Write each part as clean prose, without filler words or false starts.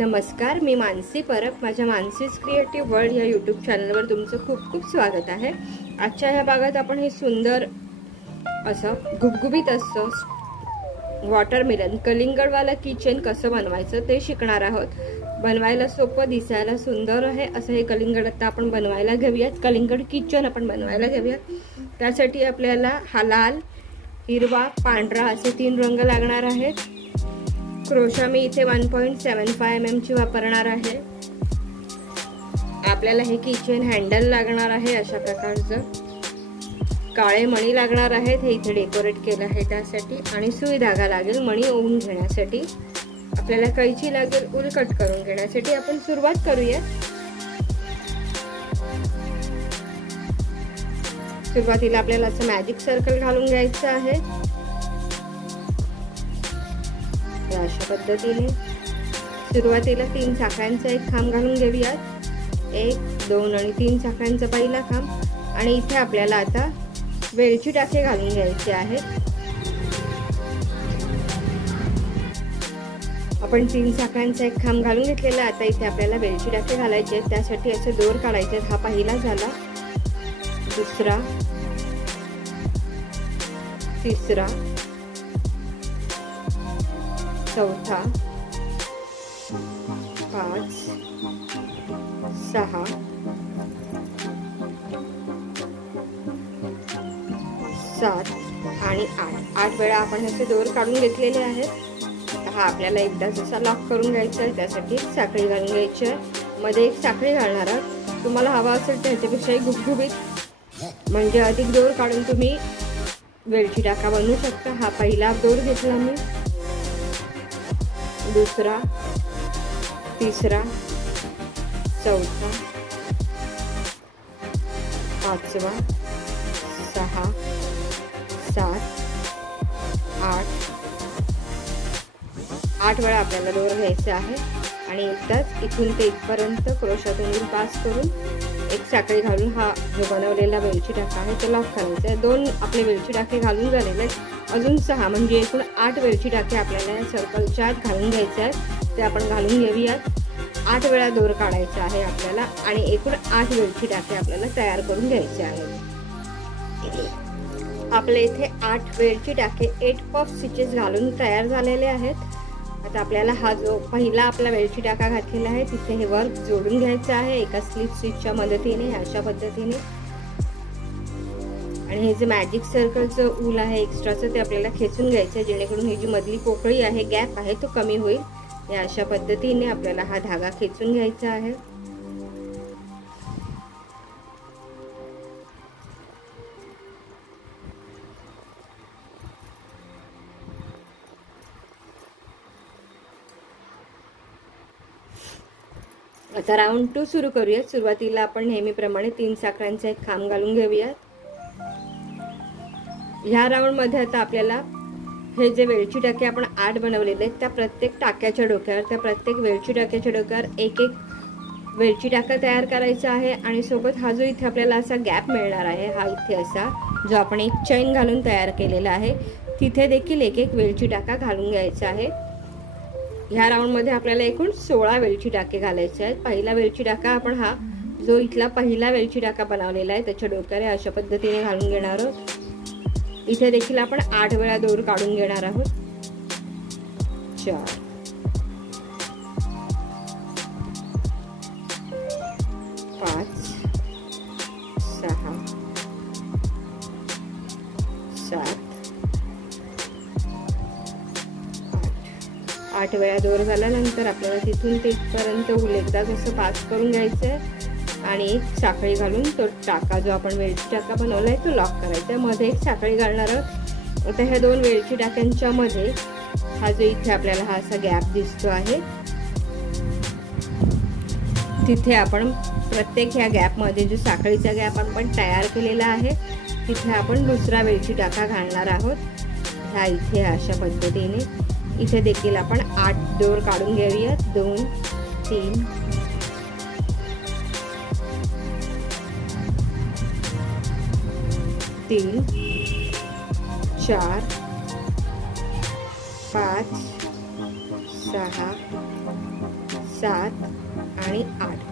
नमस्कार, मी मानसी परब. माझ्या मानसीज creative world या यूट्यूब चॅनलवर तुमचं खूप खूप स्वागत आहे. आजच्या ह्या भागात आपण हे सुंदर असं गुबगुबीत असं वॉटरमेलन कलिंगडवाला किचन कसं बनवायचं ते शिकणार आहोत. बनवायला सोपं, दिसायला सुंदर आहे असं हे कलिंगड आता आपण बनवायला घेऊयात. कलिंगड किचन आपण बनवायला घेऊयात. त्यासाठी आपल्याला हा लाल, हिरवा, पांढरा असे 3 रंग लागणार आहेत. क्रोशा मी इथे 1.75 mm ची वापरणार आहे. आपल्याला हे किचन हँडल लागणार आहे अशा प्रकारचं. काळे मणी लागणार आहेत, हे इथे डेकोरेट केलं आहे त्यासाठी. आणि सुई धागा लागेल मणी ओवून घेण्यासाठी. आपल्याला कैची लागेल उल कट करून घेण्यासाठी. आपण सुरुवात करूया. सुरुवातीला आपल्याला असं मॅजिक सर्कल घालून घ्यायचं आहे अशा पद्धतीने. सुरुवातीला 3 साखळ्यांचा एक खांब घालून घेऊयात. 1, 2 आणि 3 साखळ्यांचा पहिला खांब. आणि इथे आपल्याला आता वेलची टाके घालून घ्यायचे आहेत. आपण 3 साखळ्यांचा एक खांब घालून घेतलेला. आता इथे आपल्याला वेलची टाके घालायचे आहेत. त्यासाठी असे दोर काढायचे आहेत. हा पहिला झाला, दुसरा, तिसरा, चौथा, 5, 6, 7 आणि 8 वेळा आपण ह्याचे दोर काढून घेतलेले आहेत. हा आपल्याला एकदा जसा लॉक करून घ्यायचा आहे. त्यासाठी एक साखळी घालून घ्यायची आहे. मध्ये एक साखळी घालणार आहात. तुम्हाला हवा असेल तर ह्याच्यापेक्षाही गुबगुबीत म्हणजे अधिक दोर काढून तुम्ही वेलची टाका बनवू शकता. हा पहिला दोर घेतला मी, दुसरा, तिसरा, चौथा, 5वा, 6, 7, 8 वेळा आपल्याला दोर घ्यायचा आहे. आणि एकदाच इथून ते इथपर्यंत क्रोशातून पास करून एक साखळी घालून हा जो बनवलेला वेलची टाका आहे तो लॉक करायचा आहे. 2 आपले वेलची टाके घालून झालेले आहेत. अजून 6 म्हणजे एकूण 8 वेलची टाके आपल्याला या सर्कलच्या आत घालून घ्यायचे आहेत. ते आपण घालून घेऊयात. 8 वेळा दोर काढायचा आहे आपल्याला. आणि एकूण 8 वेलची टाके आपल्याला तयार करून घ्यायचे आहेत. आपल्या इथे 8 वेलची टाके 8 पफ स्टिचेस घालून तयार झालेले आहेत. आता आपल्याला हा जो पहिला आपला वेलची टाका घातलेला आहे तिथे हे वर्क जोडून घ्यायचं आहे एका स्लिप स्टिचच्या मदतीने अशा पद्धतीने. आणि हे जे मॅजिक सर्कलचं ऊल आहे एक्स्ट्राचं ते आपल्याला खेचून घ्यायचं आहे जेणेकरून ही जी मधली पोकळी आहे, गॅप आहे तो कमी होईल. या अशा पद्धतीने आपल्याला हा धागा खेचून घ्यायचा आहे. आता राऊंड 2 सुरू करूयात. सुरुवातीला आपण नेहमीप्रमाणे 3 साखळ्यांचा एक खांब घालून घेऊयात. ह्या राऊंड मध्ये आता आपल्याला हे जे वेलची टाके आपण 8 बनवलेले आहेत त्या प्रत्येक टाक्याच्या डोक्यावर, त्या प्रत्येक वेलची टाक्याच्या डोक्यावर एक वेलची टाका तयार करायचा आहे. आणि सोबत हा जो इथे आपल्याला असा गॅप मिळणार आहे, हा इथे असा जो आपण एक चैन घालून तयार केलेला आहे तिथे देखील एक वेलची टाका घालून घ्यायचा आहे. ह्या राऊंड मध्ये आपल्याला एकूण 16 वेलची टाके घालायचे आहेत. पहिला वेलची टाका आपण हा जो इथला पहिला वेलची टाका बनवलेला आहे त्याच्या डोक्यावर अशा पद्धतीने घालून घेणार आहोत. इथे देखील आपण 8 वेळा दोर काढून घेणार आहोत. 4, 5, 6, 7, 8 वेळा दोर झाल्यानंतर आपल्याला तिथून ते इथपर्यंत उल एकदा जसं पास करून घ्यायचं आहे. आणि एक साखळी घालून तो टाका जो आपण वेलची टाका बनवला आहे तो लॉक करायचा आहे. मध्ये एक साखळी घालणार आहोत. आता ह्या 2 वेलची टाक्यांच्या मध्ये हा जो इथे आपल्याला हा असा गॅप दिसतो आहे तिथे आपण प्रत्येक ह्या गॅपमध्ये जो साखळीचा गॅप आपण तयार केलेला आहे तिथे आपण दुसरा वेलची टाका घालणार आहोत. ह्या इथे अशा पद्धतीने. इथे देखील आपण 8 दोर काढून घेऊयात. 2, 3, 4, 5, 6 7 आणि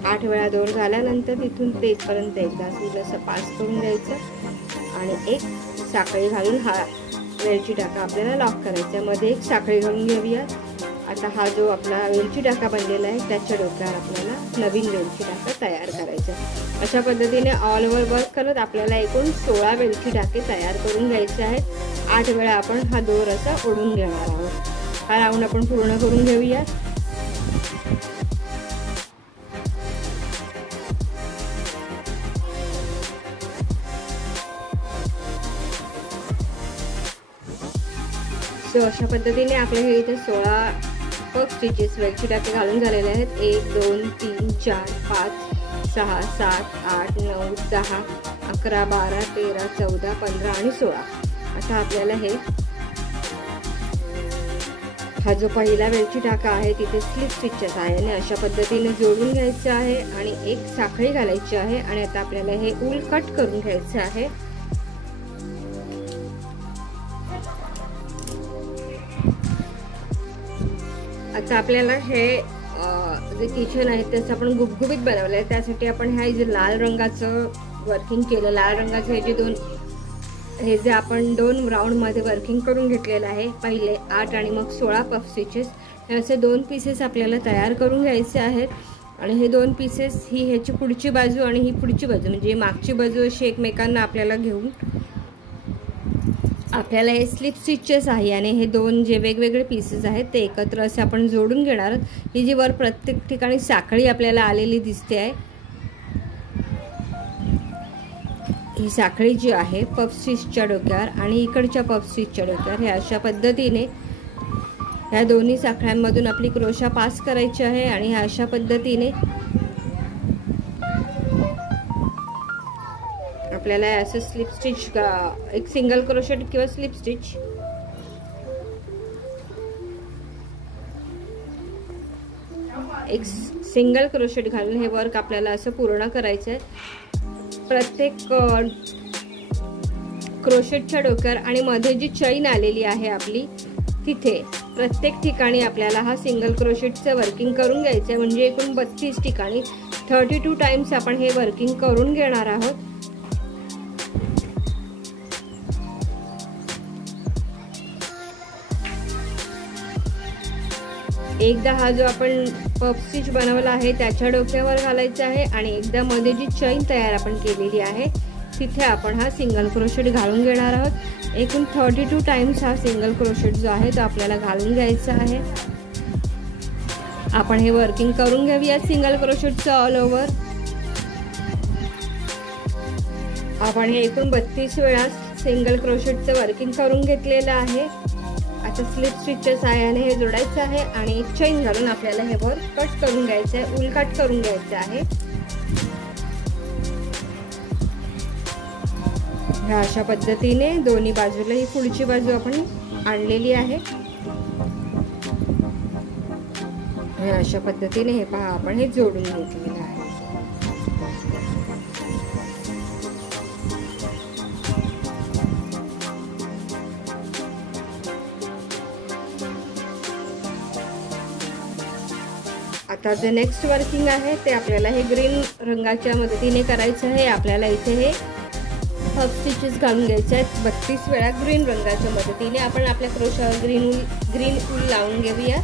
8 वेळा दोर झाल्यानंतर तिथून तेथपर्यंत एकदा असं पास करून द्यायचं आणि एक साखळी घालून हा वेलची टाका आपल्याला लॉक करायचा. मध्ये एक साखळी घालून घेऊया. आता हा जो आपला वेलची टाका बनलेला आहे त्याच्या डोक्यावर आपल्याला नवीन वेलची टाका तयार करायचा. अशा पद्धतीने ऑल ओव्हर वर्क करत आपल्याला एकूण 16 वेलची टाके तयार करून घ्यायचे आहेत. 8 वेळा आपण हा दोर असा ओढून घेणार आहोत. हा राऊंड आपण पूर्ण करून घेऊया. सो अशा पद्धतीने आपल्या हे इथे 16 पफ स्टिचेस वेलची टाके घालून झालेले आहेत. 1 2 3 4 5 6 7 8 9 10 11 12 13 14 15 आणि 16. आता आपल्याला हा जो पहिला वेलची टाका आहे तिथे स्लिप स्टिचच्या सहाय्याने अशा पद्धतीने जोडून घ्यायचं आहे आणि एक साखळी घालायची आहे. आणि आता आपल्याला हे ऊल कट करून घ्यायचं आहे. आता आपल्याला हे जे किचन आहे त्याचं आपण गुबगुबीत बनवलं आहे. त्यासाठी आपण हे जे लाल रंगाचं वर्किंग केलं, लाल रंगाचं हे जे आपण 2 राऊंडमध्ये वर्किंग करून घेतलेलं आहे, पहिले 8 आणि मग 16 पफ स्टिचेस, हे असे 2 पीसेस आपल्याला तयार करून घ्यायचे आहेत. आणि हे 2 पीसेस ही ह्याची पुढची बाजू आणि ही पुढची बाजू म्हणजे मागची बाजू अशी एकमेकांना आपल्याला घेऊन आपल्याला हे स्लिप स्टिचच्या सहाय्याने हे 2 जे वेगवेगळे पीसेस आहेत ते एकत्र असे आपण जोडून घेणार. ही जी वर प्रत्येक ठिकाणी साखळी आपल्याला आलेली दिसते आहे, ही साखळी जी आहे पफ स्टिचच्या डोक्यावर आणि इकडच्या पफ स्टिचच्या डोक्यावर, हे अशा पद्धतीने ह्या दोन्ही साखळ्यांमधून आपली क्रोशा पास करायची आहे. आणि ह्या अशा पद्धतीने आपल्याला असं स्लिप स्टिच, एक सिंगल क्रोशेट किंवा स्लिप स्टिच एक सिंगल क्रोशेट घालून हे वर्क आपल्याला असं पूर्ण करायचं आहे. प्रत्येक क्रोशेटच्या डोक्यावर आणि मध्ये जी चैन आलेली आहे आपली तिथे प्रत्येक ठिकाणी आपल्याला हा सिंगल क्रोशेटचं वर्किंग करून घ्यायचं आहे. म्हणजे एकूण 32 ठिकाणी 32 टाइम्स आपण हे वर्किंग करून घेणार आहोत. एकदा हा जो आपण पफ स्टिच बनवला आहे त्याच्या डोक्यावर घालायचा आहे आणि एकदा मध्ये जी चैन तयार आपण केलेली आहे तिथे आपण हा सिंगल क्रोशेट घालून घेणार आहोत. एकूण 32 टाइम्स हा सिंगल क्रोशेट जो आहे तो आपल्याला घालून घ्यायचा आहे. आपण हे वर्किंग करून घेऊया सिंगल क्रोशेटचं ऑल ओव्हर. आपण हे एकूण 32 वेळा सिंगल क्रोशेटचं वर्किंग करून घेतलेलं आहे. आता स्लिप स्टिचच्या सहाय्याने हे जोडायचं आहे आणि एक चैन घालून आपल्याला हे वर कट करून घ्यायचं आहे, ऊल कट करून घ्यायचं आहे. ह्या अशा पद्धतीने दोन्ही बाजूला ही पुढची बाजू आपण आणलेली आहे. अशा पद्धतीने हे पहा आपण हे जोडून घेतलेलं आहे. आता जे नेक्स्ट वर्किंग आहे ते आपल्याला हे ग्रीन रंगाच्या मदतीने करायचं आहे. आपल्याला इथे हे पफ स्टिचेस घालून घ्यायचे आहेत 32 वेळा ग्रीन रंगाच्या मदतीने. आपण आपल्या क्रोशावर ग्रीन ऊल लावून घेऊया.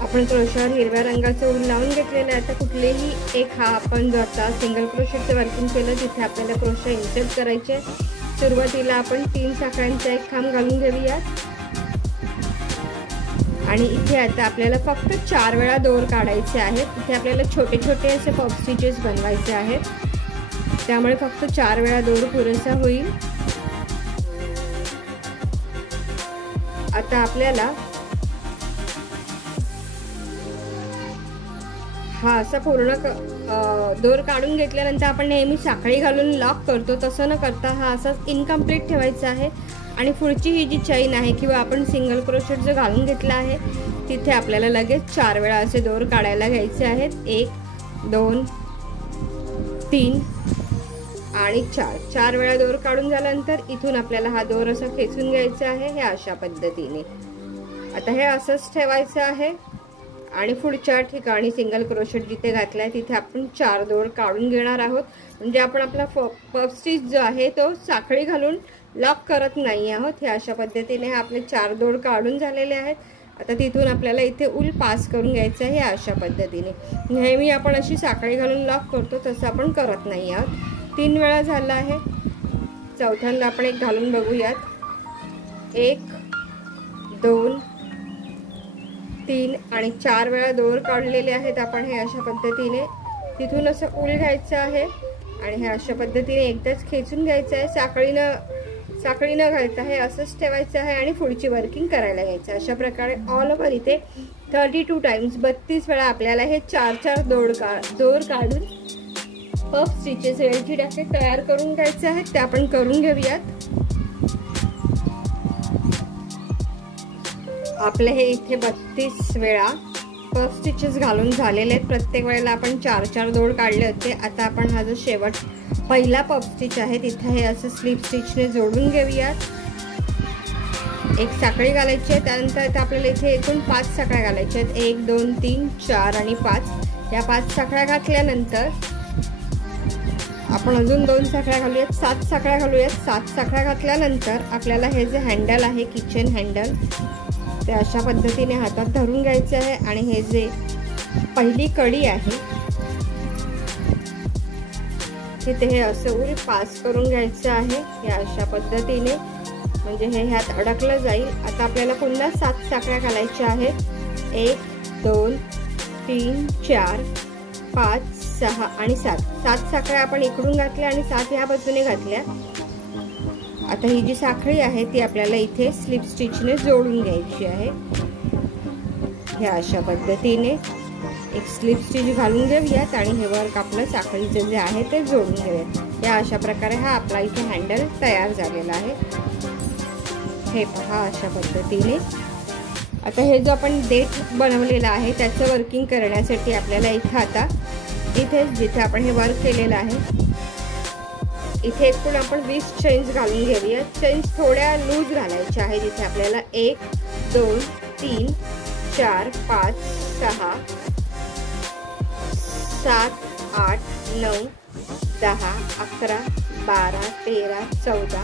आपण क्रोशावर हिरव्या रंगाचं ऊल लावून घेतलेलं आहे. आता कुठलेही एक हा आपण जो आता सिंगल क्रोशेटचं वर्किंग केलं तिथे आपल्याला क्रोशा इन्सर्ट करायचे. सुरुवातीला आपण 3 साखळ्यांचा एक खांब घालून घेऊया आणि इथे आता आपल्याला फक्त 4 वेळा दोर काढायचे आहेत. इथे आपल्याला छोटे छोटे असे पफ स्टिचेस बनवायचे आहेत, त्यामुळे फक्त 4 वेळा दोर पुरेसा होईल. आता आपल्याला हा असा पूर्ण दोर काढून घेतल्यानंतर आपण नेहमी साखळी घालून लॉक करतो तसं न करता हा असाच इनकम्प्लीट ठेवायचा आहे. आणि पुढची ही जी चैन आहे किंवा आपण सिंगल क्रोशेट जो घालून घेतला आहे तिथे आपल्याला लगेच 4 वेळा असे दोर काढायला घ्यायचे आहेत. 1 2 3 आणि 4 वेळा दोर काढून झाल्यानंतर इथून आपल्याला हा दोर असा खेचून घ्यायचा आहे. हे अशा पद्धतीने आता हे असंच ठेवायचं आहे आणि पुढच्या ठिकाणी सिंगल क्रोशेट जिथे घातलाय तिथे आपण 4 दोर काढून घेणार आहोत. म्हणजे आपण आपला पफ स्टिच जो आहे तो साखळी घालून लॉक करत नाही आहोत. हे अशा पद्धतीने आपले 4 दोर काढून झालेले आहेत. आता तिथून आपल्याला इथे ऊल पास करून घ्यायचं आहे अशा पद्धतीने. नेहमी आपण अशी साखळी घालून लॉक करतो तसं आपण करत नाही आहोत. 3 वेळा झाला आहे. चौथ्यांदा आपण एक घालून बघूयात. 1 2 3 आणि 4 वेळा दोर काढलेले आहेत आपण. हे अशा पद्धतीने तिथून असं ऊल घ्यायचं आहे आणि हे अशा पद्धतीने एकदाच खेचून घ्यायचं आहे. साखळी न घालता हे असंच ठेवायचं आहे आणि पुढची वर्किंग करायला घ्यायचं. अशा प्रकारे ऑल ओव्हर इथे 32 टाइम्स 32 वेळा आपल्याला हे 4 दोर काढून पफ स्टिचेस वेलची टाके तयार करून घ्यायचे आहेत. ते आपण करून घेऊयात. आपले हे इथे 32 वेळा पफ स्टिचेस घालून झालेले आहेत. प्रत्येक वेळेला आपण 4 दोर काढले होते. आता आपण हा जो शेवट पहिला पफ स्टिच आहे तिथे हे असं स्लिप स्टिचने जोडून घेऊयात. एक साखळी घालायची आहे. त्यानंतर आता आपल्याला इथे एकूण 5 साखळ्या घालायच्या आहेत. 1 2 3 4 आणि 5. या 5 साखळ्या घातल्यानंतर आपण अजून 2 साखळ्या घालूयात. 7 साखळ्या घालूयात. 7 साखळ्या घातल्यानंतर आपल्याला हे जे हँडल आहे किचन हँडल ते अशा पद्धतीने हातात धरून घ्यायचे आहे आणि हे जे पहिली कडी आहे तिथे हे असं ऊल पास करून घ्यायचं आहे. हे अशा पद्धतीने म्हणजे हे ह्यात अडकलं जाईल. आता आपल्याला पुन्हा 7 साखळ्या घालायच्या आहेत. 1 2 3 4 5 6 आणि 7. 7 साखळ्या आपण इकडून घातल्या आणि 7 ह्या बाजूने घातल्या. आता ही जी साखळी आहे ती आपल्याला इथे स्लिप स्टिचने जोडून घ्यायची आहे. हे अशा पद्धतीने एक स्लिप स्टिच घालून घेऊयात आणि हे वर्क आपलं साखळीचं जे आहे ते जोडून घेऊयात. या अशा प्रकारे हा आपला इथे हँडल तयार झालेला आहे. हे पहा अशा पद्धतीने. आता हे जो आपण देठ बनवलेला आहे त्याचं वर्किंग करण्यासाठी आपल्याला इथे जिथे आपण हे वर्क केलेलं आहे इथे एकूण आपण 20 चेन्स घालून घेऊया. चेन्स थोड्या लूज घालायच्या आहेत. इथे आपल्याला 1 2 3 4 5 6 7 8 9 10 11 12 13 14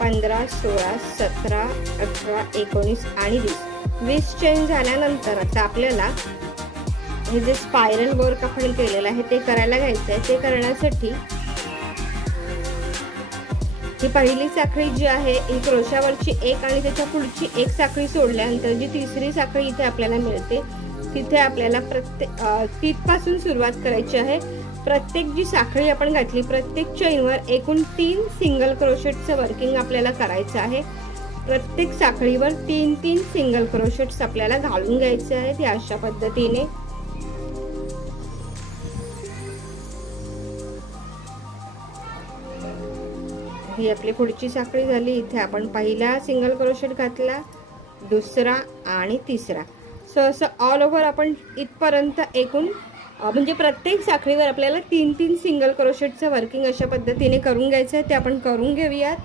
15 16 17 18 19 आणि 20 चेन झाल्यानंतर आता आपल्याला हे जे स्पायरल वर्क आपण केलेलं आहे ते करायला घ्यायचं आहे. ते करण्यासाठी ही पहिली साखळी जी आहे ही क्रोशावरची एक आणि त्याच्या पुढची एक साखळी सोडल्यानंतर जी तिसरी साखळी इथे आपल्याला मिळते तिथे आपल्याला तिथपासून सुरुवात करायची आहे. प्रत्येक जी साखळी आपण घातली प्रत्येक चेनवर एकूण 3 सिंगल क्रोशेटचं वर्किंग आपल्याला करायचं आहे. प्रत्येक साखळीवर 3 सिंगल क्रोशेट्स आपल्याला घालून घ्यायचे आहेत. या अशा पद्धतीने ही आपली पुढची साखळी झाली. इथे आपण पहिला सिंगल क्रोशेट घातला, दुसरा आणि तिसरा. सो असं ऑल ओव्हर आपण इथपर्यंत एकूण म्हणजे प्रत्येक साखळीवर आपल्याला 3 सिंगल क्रोशेटचं वर्किंग अशा पद्धतीने करून घ्यायचं आहे. ते आपण करून घेऊयात.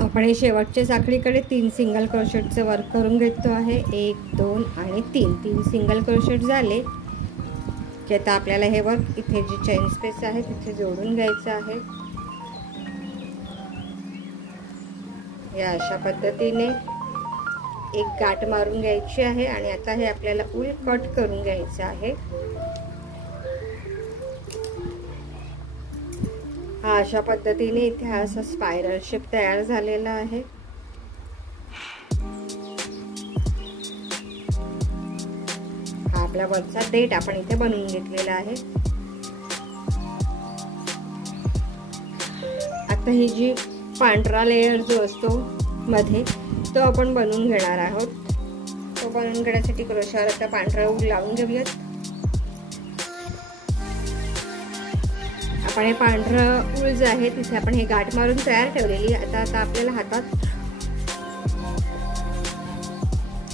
आपण हे शेवटच्या साखळीकडे 3 सिंगल क्रोशेटचं वर्क करून घेतो आहे. 1 2 आणि 3 सिंगल क्रोशेट झाले की आता आपल्याला हे वर्क इथे जी चेन स्पेस आहे तिथे जोडून घ्यायचं आहे. या अशा पद्धतीने एक गाठ मारून घ्यायची आहे आणि आता हे आपल्याला ऊल कट करून घ्यायचं आहे. हा अशा पद्धतीने इथे हा असा स्पायरल शेप तयार झालेला आहे. हा आपला वरचा देठ आपण इथे बनवून घेतलेला आहे. आता ही जी पांढरा लेयर जो असतो मध्ये तो आपण बनवून घेणार आहोत. तो बनवून घेण्यासाठी क्रोशावर आता पांढरा ऊल लावून घेऊयात. आपण हे पांढरं ऊल जे आहे तिथे आपण हे गाठ मारून तयार ठेवलेली. आता आपल्याला हातात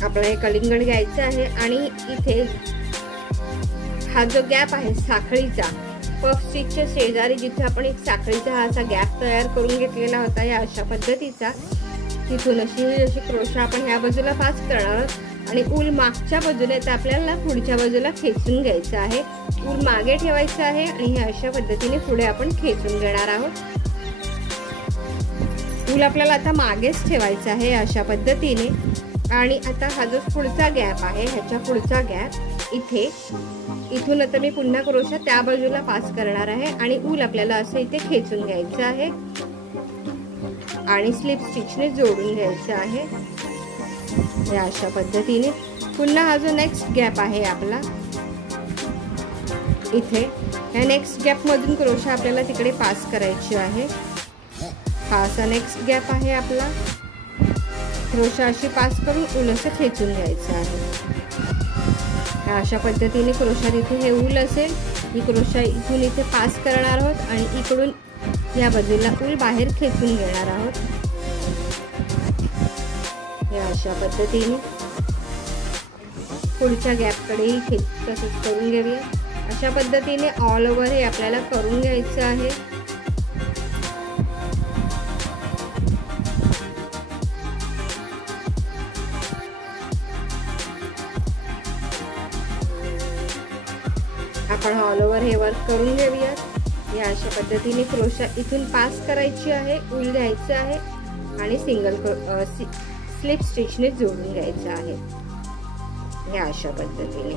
आपल्याला हे कलिंगड घ्यायचं आहे आणि इथे हा जो गॅप आहे साखळीचा पफ स्टिचच्या शेजारी जिथे आपण एक साखळीचा हा असा गॅप तयार करून घेतलेला होता या अशा पद्धतीचा, तिथून अशी क्रोशा आपण ह्या बाजूला पास करणार आहोत आणि ऊल मागच्या बाजूला तर आपल्याला पुढच्या बाजूला खेचून घ्यायचं आहे. ऊल मागे ठेवायचं आहे आणि हे अशा पद्धतीने पुढे आपण खेचून घेणार आहोत. ऊल आपल्याला आता मागेच ठेवायचं आहे अशा पद्धतीने. आणि आता हा जो पुढचा गॅप आहे ह्याच्या पुढचा गॅप इथून आता मी पुन्हा क्रोशा त्या बाजूला पास करणार आहे आणि ऊल आपल्याला असं इथे खेचून घ्यायचं आहे आणि स्लिप स्टिचने जोडून घ्यायचं आहे या अशा पद्धतीने. पुन्हा हा जो नेक्स्ट गॅप आहे आपला इथे, या नेक्स्ट गॅप मधून क्रोशा आपल्याला तिकडे पास करायची आहे. हा असा नेक्स्ट गॅप आहे आपला. क्रोशा अशी पास करून ऊल असं खेचून घ्यायचं आहे. अशा पद्धतीने क्रोशा इथे हे ऊल असेल, ही क्रोशा इथून इथे पास करणार आहोत आणि इकडून या बाजूला ऊल बाहेर खेचून घेणार आहोत या अशा पद्धतीने. पुढच्या गॅपकडेही तसंच करून घेऊया. अशा पद्धतीने ऑल ओव्हर हे आपल्याला करून घ्यायचं आहे. आपण ऑल ओव्हर हे वर्क करून घेऊयात. या अशा पद्धतीने क्रोशा इथून पास करायची आहे, ऊल घ्यायचं आहे आणि सिंगल स्लिप स्टिचने जोडून घ्यायचं आहे या अशा पद्धतीने.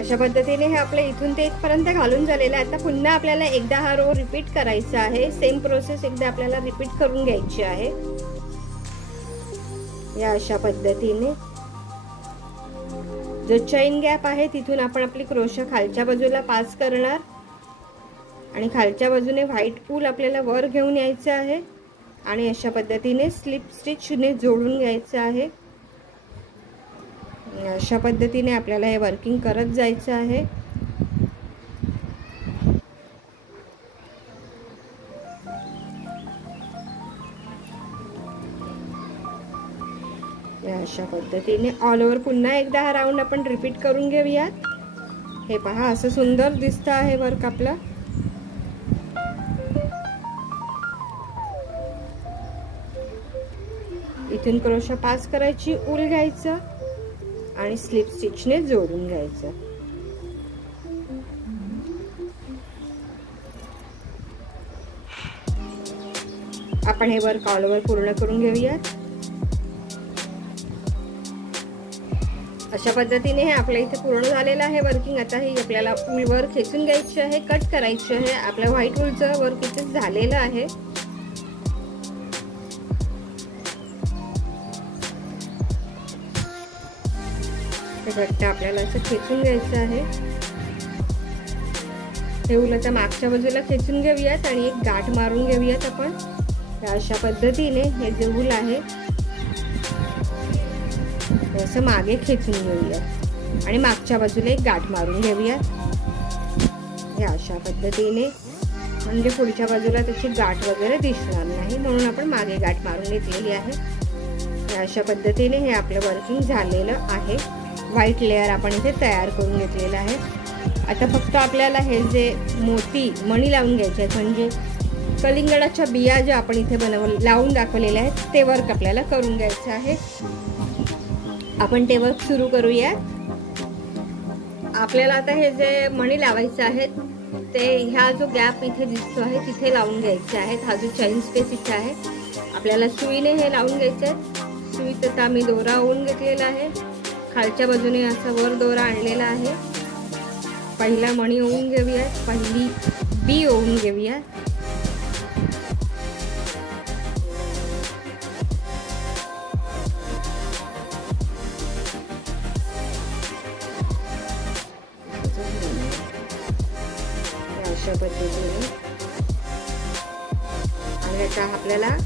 अशा पद्धतीने हे आपल्या इथून ते इथपर्यंत घालून झालेलं आहे. आता पुन्हा आपल्याला एकदा हा रो रिपीट करायचा आहे. सेम प्रोसेस एकदा आपल्याला रिपीट करून घ्यायची आहे या अशा पद्धतीने. जो चैन गॅप आहे तिथून आपण आपली क्रोशा खालच्या बाजूला पास करणार आणि खालच्या बाजूने व्हाईट ऊल आपल्याला वर घेऊन यायचं आहे आणि अशा पद्धतीने स्लिप स्टिचने जोडून घ्यायचं आहे. अशा पद्धतीने आपल्याला हे वर्किंग करत जायचं आहे. अशा पद्धतीने ऑल ओव्हर पुन्हा एकदा हा राऊंड आपण रिपीट करून घेऊयात. हे पहा असं सुंदर दिसतं आहे वर्क आपला. इथून क्रोशा पास करायची, ऊल घ्यायचं आणि स्लिप स्टिचने जोडून घ्यायचं. आपण हे वर्क ऑल ओव्हर पूर्ण करून घेऊयात. अशा पद्धतीने हे आपल्या इथे पूर्ण झालेलं आहे वर्किंग. आता हे आपल्याला ऊल वर खेचून घ्यायची आहे, कट करायची आहे. आपल्या व्हाईट ऊलचं वर्क इथे झालेलं आहे. हे घट्ट आपल्याला असं खेचून घ्यायचं आहे. हे ऊल आता मागच्या बाजूला खेचून घेऊयात आणि एक गाठ मारून घेऊयात आपण. अशा पद्धतीने हे जे ऊल आहे असं मागे खेचून घेऊया आणि मागच्या बाजूला एक गाठ मारून घेऊया या अशा पद्धतीने. म्हणजे पुढच्या बाजूला त्याची गाठ वगैरे दिसणार नाही म्हणून आपण मागे गाठ मारून घेतलेली आहे. या अशा पद्धतीने हे आपलं वर्किंग झालेलं आहे. व्हाईट लेअर आपण इथे तयार करून घेतलेलं आहे. आता फक्त आपल्याला हे जे मोती मणी लावून घ्यायचे आहेत, म्हणजे कलिंगडाच्या बिया ज्या आपण इथे लावून दाखवलेल्या आहेत ते वर्क आपल्याला करून घ्यायचं आहे. आपण ते वर्क सुरू करूया. आपल्याला आता हे जे मणी लावायचे आहेत ते ह्या जो गॅप इथे दिसतो आहे तिथे लावून घ्यायचे आहेत. हा जो चैन स्पेस इथे आहे आपल्याला सुईने हे लावून घ्यायचे आहेत. सुईत आता मी दोरा ओवून घेतलेला आहे. खालच्या बाजूने असा वर दोरा आणलेला आहे. पहिला मणी ओवून घेऊया, पहिली बी ओवून घेऊया. अशा पद्धतीने आणि आता आपल्याला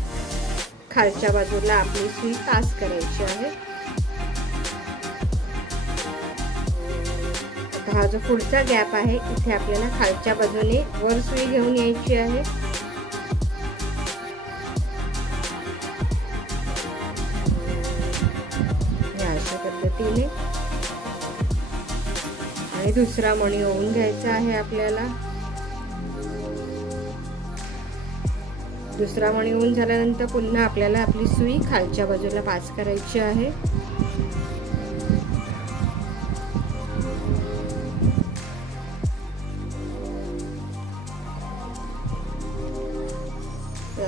खालच्या बाजूला आपली सुई पास करायची आहे. आता हा जो पुढचा गॅप आहे इथे आपल्याला खालच्या बाजूने वर सुई घेऊन यायची आहे. अशा पद्धतीने आणि दुसरा मणी ओवून घ्यायचा आहे आपल्याला। दुसरा मणी ओवून झाल्यानंतर पुन्हा आपल्याला आपली सुई खालच्या बाजूला पास करायची आहे।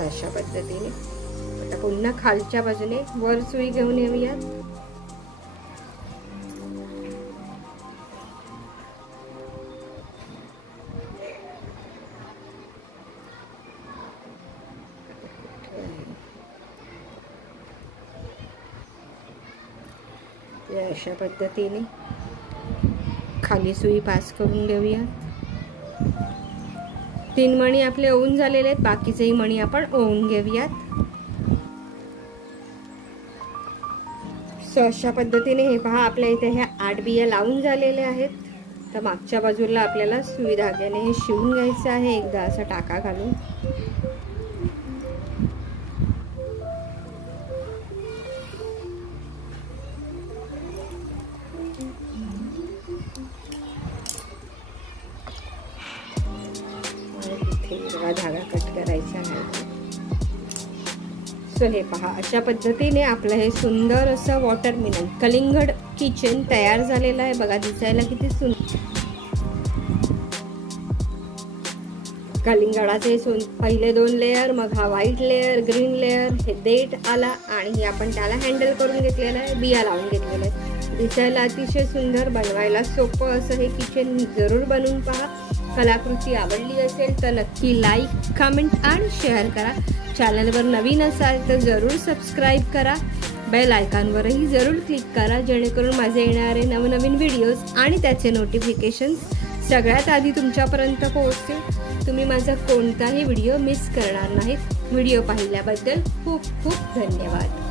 अशा पद्धतीने आता पुन्हा खालच्या बाजूने वर सुई घेऊन येऊयात। अशा पद्धतीने खाली सुई पास करून घेऊया। 3 मणी आपले ओवून झालेले आहेत, बाकीचेही मणी आपण ओवून घेऊयात। अशा पद्धतीने हे पहा आपल्या इथे ह्या 8 बिया लावून झालेल्या आहेत। तर मागच्या बाजूला आपल्याला सुई धाग्याने हे शिवून घ्यायचं आहे, एकदा असा टाका घालून। धागा कट करायचा आहे। हे पहा अशा पद्धतीने आपलं हे सुंदर असं वॉटरमेलन कलिंगड किचन तयार झालेलं आहे। बघा दिसायला किती सुंदर। कलिंगडाचे पहिले 2 लेयर, मग हा व्हाईट लेयर, ग्रीन लेयर, हे देठ आला आणि आपण त्याला हँडल करून घेतलेलं आहे, बिया लावून घेतलेल्या आहेत। दिसायला अतिशय सुंदर, बनवायला सोपं असं हे किचन जरूर बनवून पहा। कलाकृती आवडली असेल तर नक्की लाईक, कमेंट आणि शेअर करा। चॅनलवर नवीन असाल तर जरूर सबस्क्राईब करा। बेल आयकॉनवरही जरूर क्लिक करा, जेणेकरून माझे येणारे नवनवीन व्हिडिओज आणि त्याचे नोटिफिकेशन्स सगळ्यात आधी तुमच्यापर्यंत पोहोचतील। तुम्ही माझा कोणताही व्हिडिओ मिस करणार नाहीत। व्हिडिओ पाहिल्याबद्दल खूप खूप धन्यवाद।